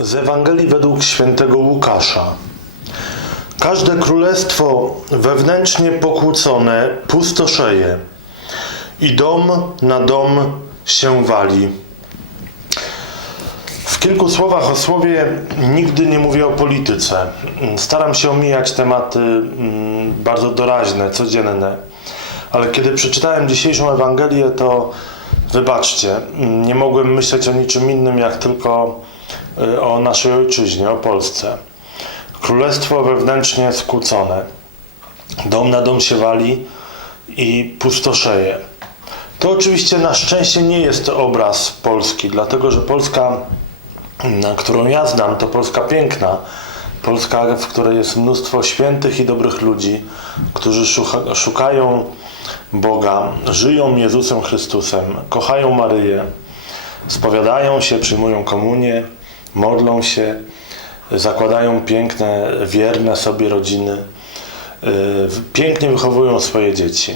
Z Ewangelii według świętego Łukasza. Każde królestwo wewnętrznie pokłócone pustoszeje i dom na dom się wali. W kilku słowach o słowie nigdy nie mówię o polityce. Staram się omijać tematy mm, bardzo doraźne, codzienne. Ale kiedy przeczytałem dzisiejszą Ewangelię, to wybaczcie, nie mogłem myśleć o niczym innym, jak tylko o naszej ojczyźnie, o Polsce. Królestwo wewnętrznie skłócone. Dom na dom się wali i pustoszeje. To oczywiście na szczęście nie jest obraz Polski, dlatego że Polska, na którą ja znam, to Polska piękna. Polska, w której jest mnóstwo świętych i dobrych ludzi, którzy szuka, szukają Boga, żyją Jezusem Chrystusem, kochają Maryję, spowiadają się, przyjmują komunię, modlą się, zakładają piękne, wierne sobie rodziny, yy, pięknie wychowują swoje dzieci.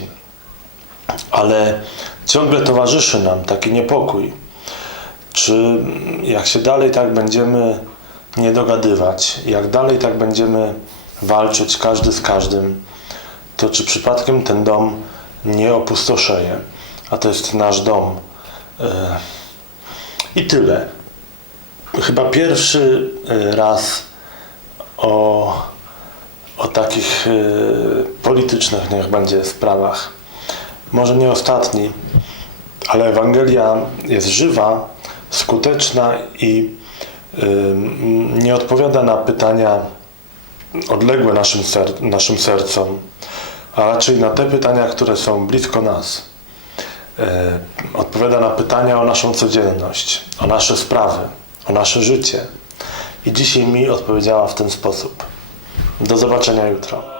Ale ciągle towarzyszy nam taki niepokój. Czy jak się dalej tak będziemy nie dogadywać, jak dalej tak będziemy walczyć każdy z każdym, to czy przypadkiem ten dom nie opustoszeje? A to jest nasz dom. Yy, I tyle. Chyba pierwszy y, raz o, o takich y, politycznych, niech będzie, sprawach. Może nie ostatni, ale Ewangelia jest żywa, skuteczna i y, nie odpowiada na pytania odległe naszym, ser- naszym sercom, a raczej na te pytania, które są blisko nas. E, odpowiada na pytania o naszą codzienność, o nasze sprawy, o nasze życie. I dzisiaj mi odpowiedziała w ten sposób. Do zobaczenia jutro.